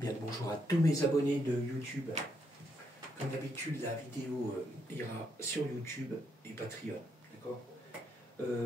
Bien, bonjour à tous mes abonnés de YouTube. Comme d'habitude, la vidéo ira sur YouTube et Patreon. D'accord.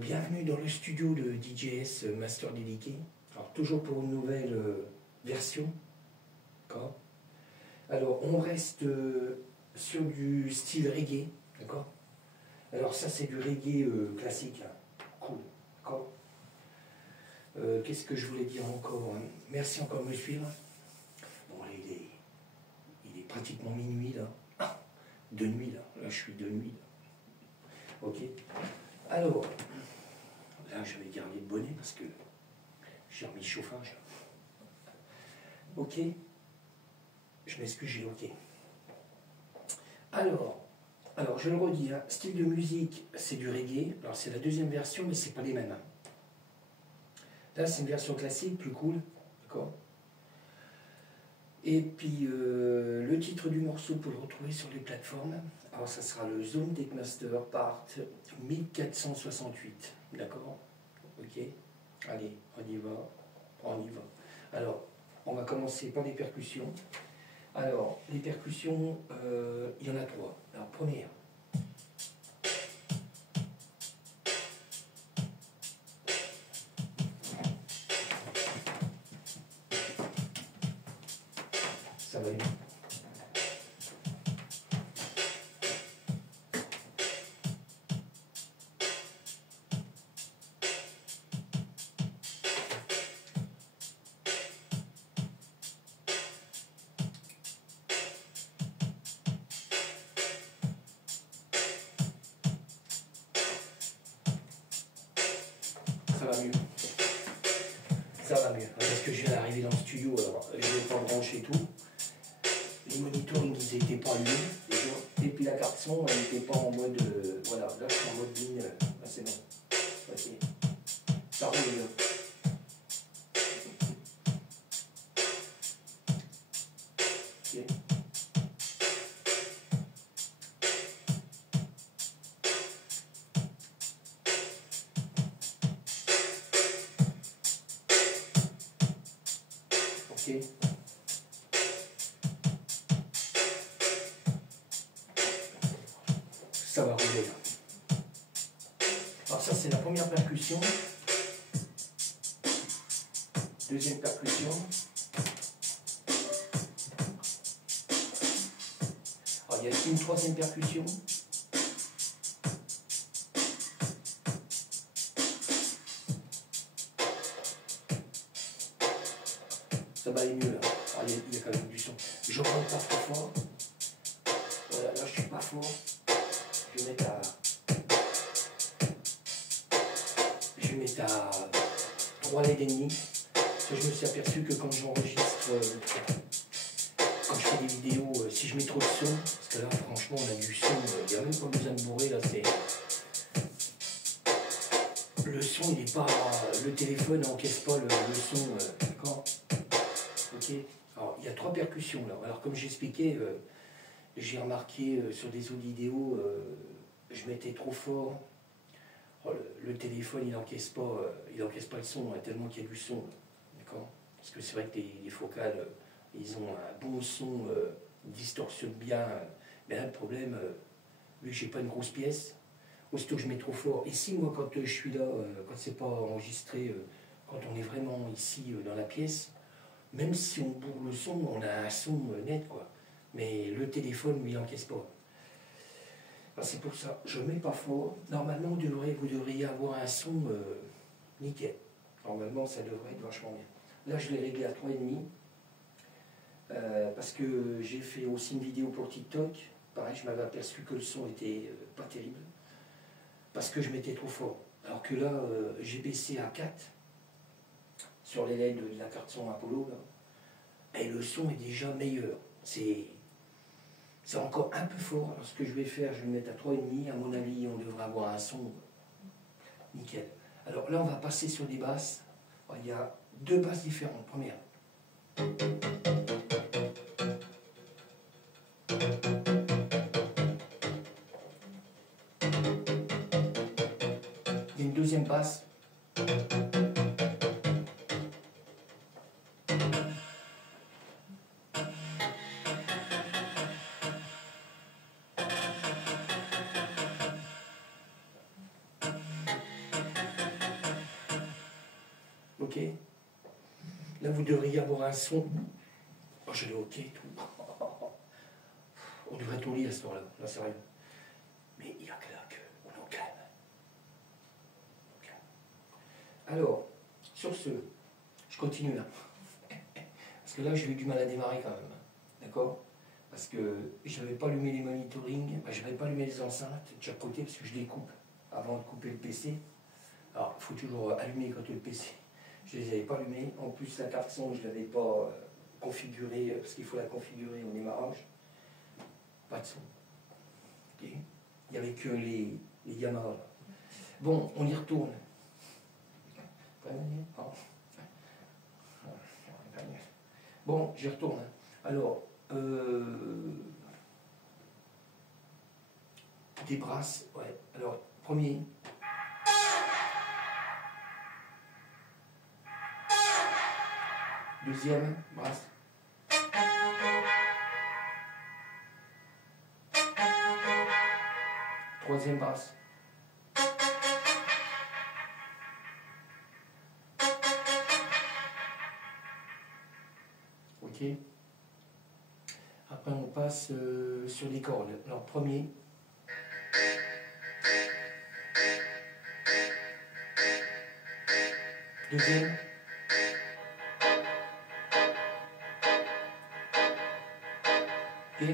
Bienvenue dans le studio de DJS Master Déliqué. Alors, toujours pour une nouvelle version. D'accord. Alors, on reste sur du style reggae. D'accord. Alors, ça, c'est du reggae classique. Hein. Cool. D'accord. Qu'est-ce que je voulais dire encore, hein. Merci encore de me suivre. Bon, il est pratiquement minuit là. Ah, de nuit là. Là, je suis de nuit là. Ok. Alors, là, j'avais gardé le bonnet parce que j'ai remis le chauffage. Ok. Je m'excuse, j'ai ok. Alors, je le redis, hein, style de musique, c'est du reggae. Alors, c'est la deuxième version, mais c'est pas les mêmes. Hein. Là, c'est une version classique, plus cool. D'accord. Et puis, le titre du morceau, pour le retrouver sur les plateformes, alors ça sera le Zone Techmaster Part 1468. D'accord. Ok. Allez, on y va. On y va. Alors, on va commencer par les percussions. Alors, les percussions, il y en a trois. Alors, première. Ça va bien. Ça va mieux. Ça va mieux. Parce que je viens d'arriver dans le studio, alors je n'ai pas branché tout. Les monitoring, ils n'étaient pas allumés. Et puis la carte son, elle n'était pas en mode. Voilà, là je suis en mode ligne. Là c'est bon. Ok. Ça roule bien. Ok. Ok. Ça va rouler là. Alors ça c'est la première percussion. Deuxième percussion. Alors il y a une troisième percussion. Ça va aller mieux là. Ah, il y a quand même du son. Je rentre pas trop fort. Voilà, là je suis pas fort. Je vais mettre à 3 LED et demi. Je me suis aperçu que quand j'enregistre, quand je fais des vidéos, si je mets trop de son, parce que là franchement on a du son, il n'y a même pas besoin de bourrer, là c'est... Le son il n'est pas... Le téléphone n'encaisse pas le son, d'accord. Ok. Alors il y a 3 percussions là. Alors comme j'expliquais, j'ai remarqué sur des autres vidéos, je mettais trop fort. Oh, le téléphone il n'encaisse pas le son, tellement qu'il y a du son. D'accord. Parce que c'est vrai que les focales, ils ont un bon son, distorsionnent bien. Mais là le problème, vu que j'ai pas une grosse pièce, aussitôt que je mets trop fort. Ici moi quand je suis là, quand c'est pas enregistré, quand on est vraiment ici dans la pièce, même si on bourre le son, on a un son net quoi. Mais le téléphone lui il n'encaisse pas. C'est pour ça, je ne mets pas fort. Normalement, vous devriez avoir un son nickel. Normalement, ça devrait être vachement bien. Là, je l'ai réglé à 3,5. Parce que j'ai fait aussi une vidéo pour TikTok. Pareil, je m'avais aperçu que le son était pas terrible. Parce que je mettais trop fort. Alors que là, j'ai baissé à 4 sur les LED de la carte son Apollo. Là. Et le son est déjà meilleur. C'est encore un peu fort. Alors ce que je vais faire, je vais le mettre à 3,5. À mon avis, on devrait avoir un son nickel. Alors là, on va passer sur des basses. Il y a 2 basses différentes. Première. Il y a une deuxième basse. OK. Là, vous devriez avoir un son. Oh, j'ai le OK et tout. On devrait être au lit à ce temps-là, là, sérieux. Mais il y a que là qu'on est au calme. Alors, sur ce, je continue là. Parce que là, j'ai eu du mal à démarrer quand même. D'accord? Parce que je n'avais pas allumé les monitoring, je n'avais pas allumé les enceintes de chaque côté parce que je les coupe avant de couper le PC. Alors, il faut toujours allumer quand le PC. Je ne les avais pas allumés. En plus, la carte son, je ne l'avais pas configurée parce qu'il faut la configurer au démarrage. Pas de son. Okay. Il n'y avait que les Yamaha. Bon, on y retourne. Bon, j'y retourne. Alors, des brasses, ouais. Alors, premier. Deuxième, brasse. Troisième brasse. Ok. Après, on passe sur les cordes. Alors, premier. Deuxième. Ok.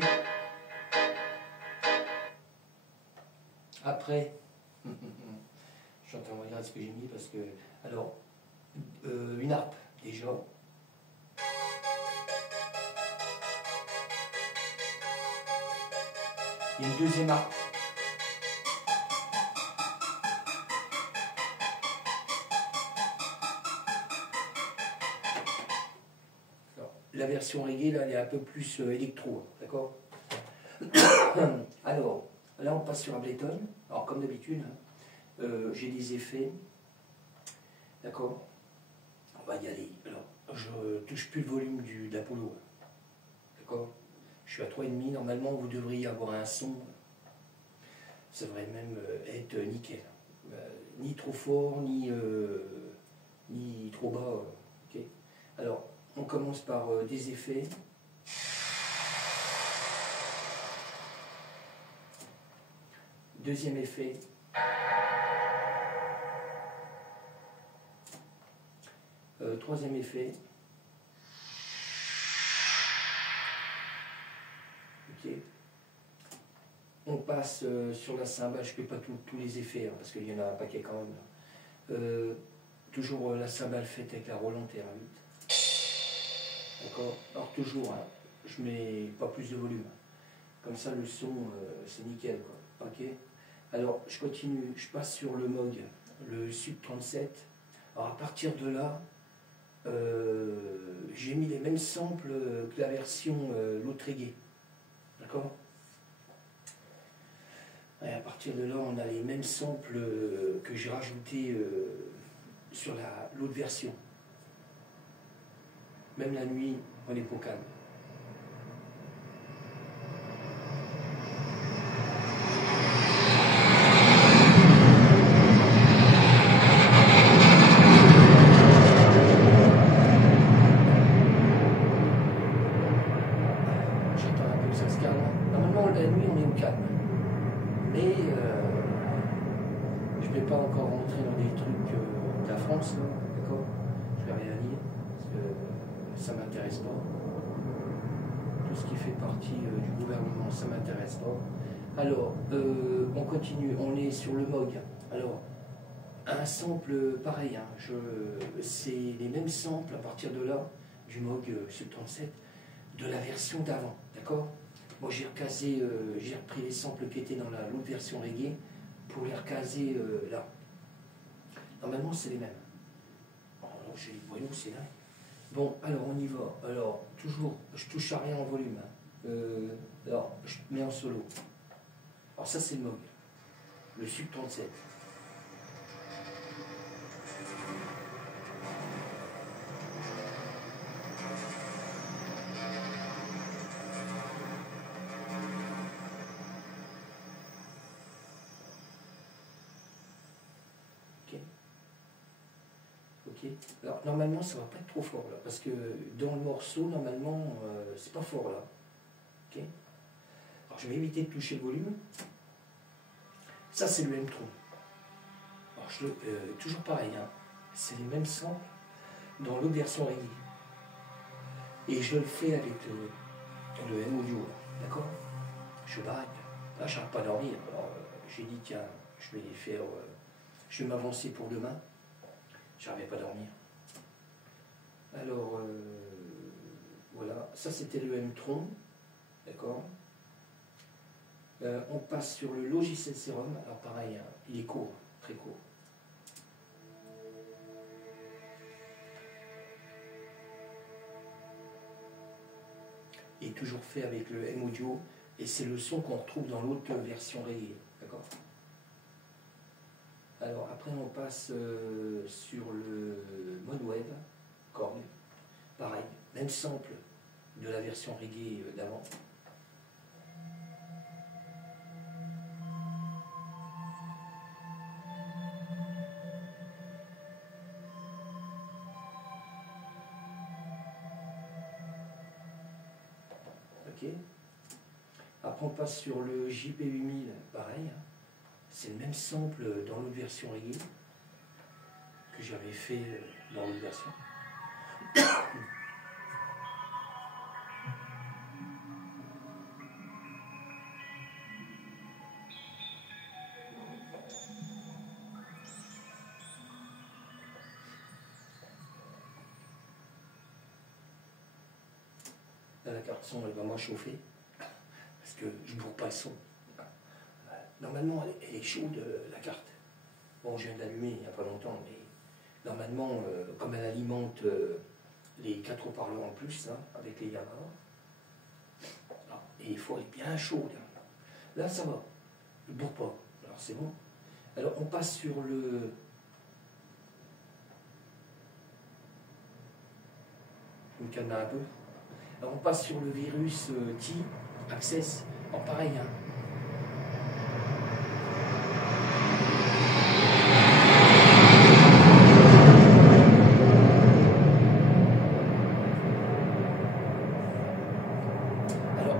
Après, je suis en train de regarder ce que j'ai mis parce que. Alors, une harpe, déjà. Il y a une deuxième harpe. Alors, la version reggae, là, elle est un peu plus électro, d'accord? Alors, là, on passe sur Ableton. Alors, comme d'habitude, j'ai des effets. D'accord? On va y aller. Alors, je touche plus le volume de l'Apollo. D'accord? Je suis à 3,5. Normalement, vous devriez avoir un son. Ça devrait même être nickel. Ni trop fort, ni trop bas. Ok? Alors, on commence par des effets. Deuxième effet. Troisième effet. Ok. On passe sur la cymbale, je ne fais pas tous les effets, hein, parce qu'il y en a un paquet quand même. Toujours la cymbale faite avec la Roland TR8. D'accord? Alors toujours, hein, je mets pas plus de volume. Comme ça le son, c'est nickel, quoi. Ok? Alors je continue, je passe sur le Moog, le Sub 37. Alors à partir de là, j'ai mis les mêmes samples que la version l'autre reggae. D'accord? Et à partir de là, on a les mêmes samples que j'ai rajoutés sur l'autre version. Même la nuit, on est pas calme. J'attends un peu que ça se calme. Normalement, la nuit, on est au calme. Mais je ne vais pas encore rentrer dans des trucs de la France, d'accord? Je ne vais rien dire, parce que ça ne m'intéresse pas. Tout ce qui fait partie du gouvernement, ça ne m'intéresse pas. Alors, on continue, on est sur le Moog. Alors, un sample pareil, hein, c'est les mêmes samples à partir de là, du Moog Sub 37, de la version d'avant, d'accord? Moi j'ai recasé, j'ai repris les samples qui étaient dans l'autre version reggae pour les recaser là. Normalement c'est les mêmes. Oh, j'ai les voyous, c'est là. Bon, alors on y va. Alors, toujours, je touche à rien en volume. Hein. Alors, je mets en solo. Alors ça c'est le Moog, le Sub 37. Ok. Ok. Alors normalement ça va pas être trop fort là, parce que dans le morceau normalement c'est pas fort là. Ok. Alors je vais éviter de toucher le volume. Ça c'est le M-Tron. Alors toujours pareil, hein. C'est les mêmes samples dans l'autre version reggae. Et je le fais avec le M-Audio, d'accord. Je bague. Là j'arrive pas à dormir. Alors j'ai dit tiens, je vais les faire. Je vais m'avancer pour demain. J'arrivais pas à dormir. Alors, voilà, ça c'était le M-Tron, d'accord. On passe sur le Logiciel Serum, alors pareil, hein, il est court, très court. Il est toujours fait avec le M-Audio, et c'est le son qu'on retrouve dans l'autre version reggae, d'accord. Alors après on passe sur le mode web, Korg, pareil, même sample de la version reggae d'avant. Ok. Après on passe sur le JP8000, pareil. C'est le même sample dans l'autre version reggae que j'avais fait dans l'autre version. Là, la carte son, elle va moins chauffer parce que je ne bourre pas le son. Normalement, elle est chaude, la carte. Bon, je viens d'allumer il n'y a pas longtemps, mais normalement, comme elle alimente les 4 haut-parleurs en plus, hein, avec les Yamaha, et il faut être bien chaude. Là, ça va. Je ne bourre pas. Alors, c'est bon. Alors, on passe sur le... Je me calme un peu. Alors, on passe sur le Virus T Access. Alors, pareil, hein.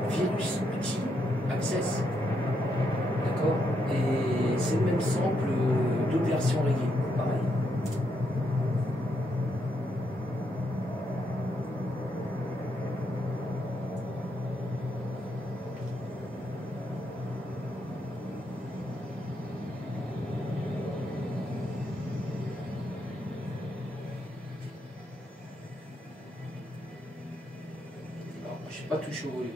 Virus T Access, d'accord, et c'est le même sample d'autres versions reggae, pareil. Alors, je n'ai pas touché au volume.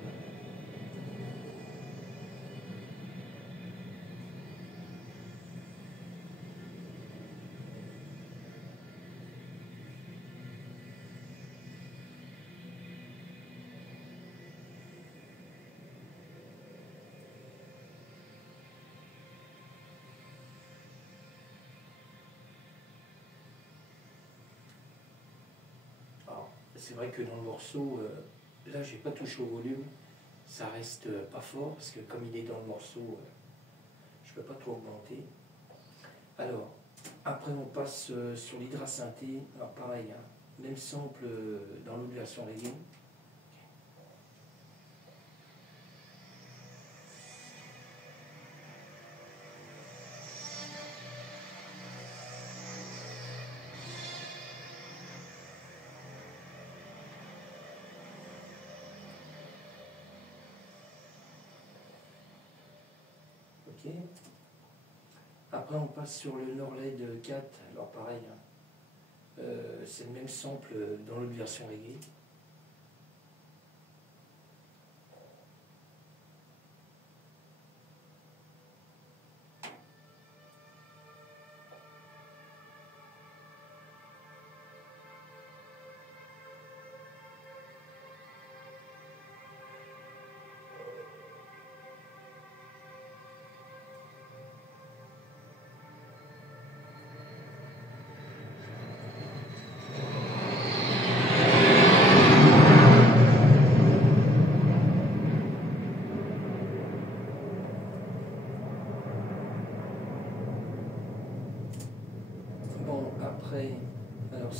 C'est vrai que dans le morceau, là j'ai pas touché au volume, ça reste pas fort parce que comme il est dans le morceau, je peux pas trop augmenter. Alors, après on passe sur l'hydrasynthé, alors pareil, hein, même sample dans l'autre version reggae. Ok. Après on passe sur le Norled 4, alors pareil, hein, c'est le même sample dans l'autre version reggae.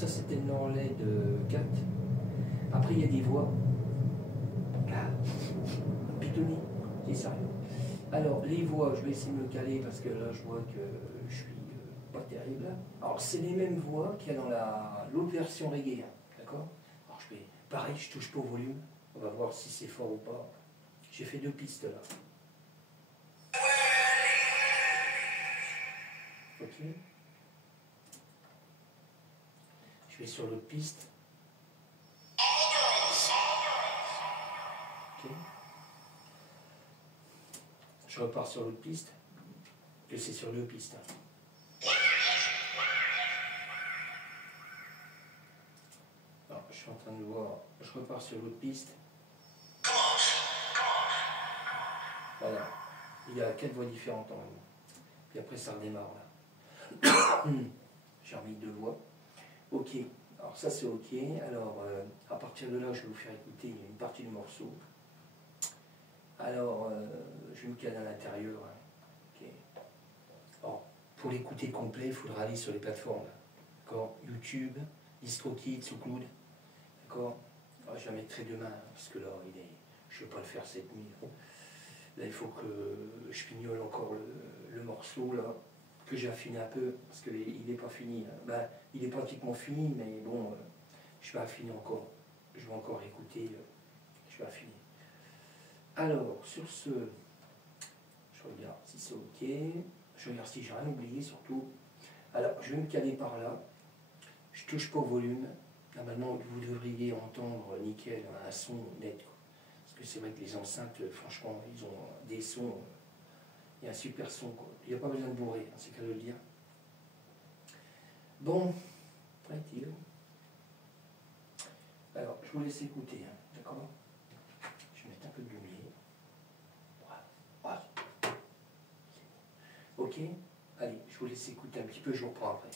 ça c'était le Norled 4. Après il y a des voix. Ah, pitoni, c'est sérieux. Alors les voix, je vais essayer de me caler parce que là je vois que je suis pas terrible. Alors c'est les mêmes voix qu'il y a dans l'autre version reggae, d'accord? Alors je vais, pareil, je touche pas au volume. On va voir si c'est fort ou pas. J'ai fait 2 pistes là. Ok. Je vais sur l'autre piste. Ok. Je repars sur l'autre piste. Que c'est sur 2 pistes. Alors, je suis en train de voir. Je repars sur l'autre piste. Voilà. Il y a 4 voix différentes en même. Puis après ça redémarre là. J'ai remis 2 voix. Ok. Alors ça c'est ok. Alors à partir de là je vais vous faire écouter une partie du morceau. Alors je vais me caler à l'intérieur. Ok. Alors pour l'écouter complet, il faudra aller sur les plateformes. D'accord. YouTube, DistroKid, SoundCloud. D'accord. Je la mettrai demain parce que là je ne vais pas le faire cette nuit. Là il faut que je fignole encore le morceau là. Que j'ai affiné un peu, parce qu'il n'est pas fini. Ben, il est pratiquement fini, mais bon, je vais affiner encore. Je vais encore écouter, je vais affiner. Alors, sur ce, je regarde si c'est ok. Je regarde si j'ai rien oublié, surtout. Alors, je vais me caler par là. Je touche pas au volume. Normalement, vous devriez entendre nickel, un son net. Quoi. Parce que c'est vrai que les enceintes, franchement, ils ont des sons... Il y a un super son, quoi. Il n'y a pas besoin de bourrer, hein, c'est qu'à le dire. Bon, tranquille. Alors, je vous laisse écouter, hein, d'accord? Je vais mettre un peu de lumière. Voilà. Ok? Allez, je vous laisse écouter un petit peu, je vous reprends après.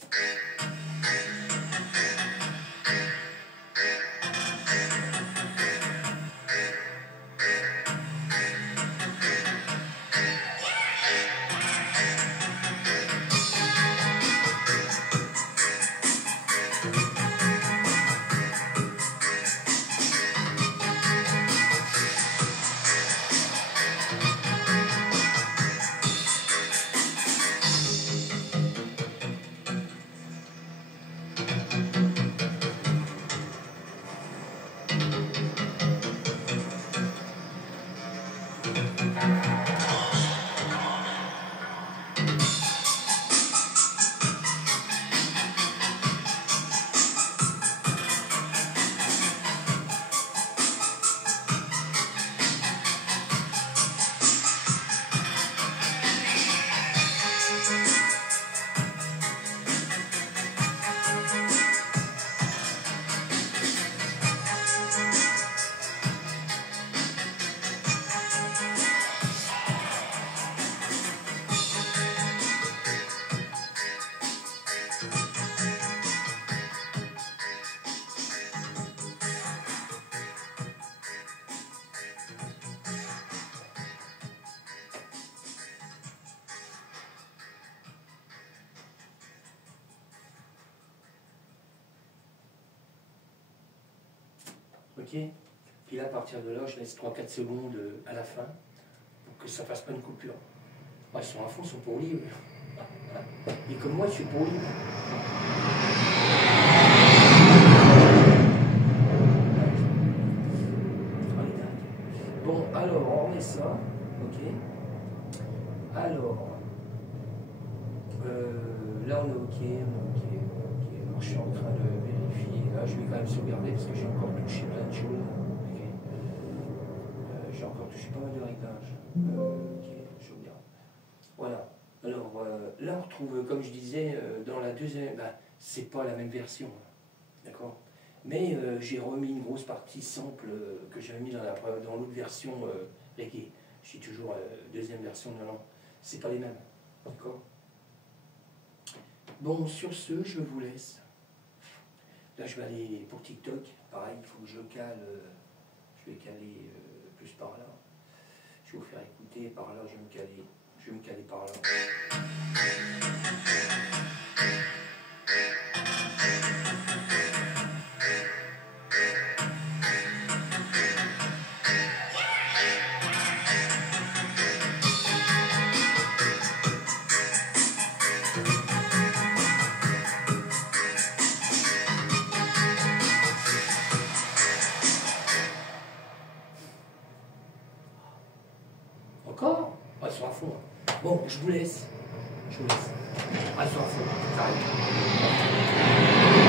Ok. Puis là, à partir de là, je laisse 3-4 secondes à la fin pour que ça fasse pas une coupure. Ils sont à fond, ils sont pour libre. Et comme moi, je suis pour libre. Bon, alors, on remet ça. Ok. Alors, là, on est ok. Alors, je suis en train de vérifier. Là, je vais quand même sauvegarder parce que j'ai encore touché plein de choses. Okay. J'ai encore touché pas mal de réglages. Ok, je regarde. Voilà. Alors, là, on retrouve, comme je disais, dans la deuxième... Ben, c'est pas la même version. D'accord. Mais j'ai remis une grosse partie sample que j'avais mis dans l'autre version reggae. Je suis toujours deuxième version, non, c'est pas les mêmes. D'accord. Bon, sur ce, je vous laisse. Là, je vais aller pour TikTok. Pareil, il faut que je cale. Je vais caler plus par là. Je vais vous faire écouter. Par là, je vais me caler par là. Reste sur un fond. Bon, je vous laisse. Reste sur un fond. Ça arrive.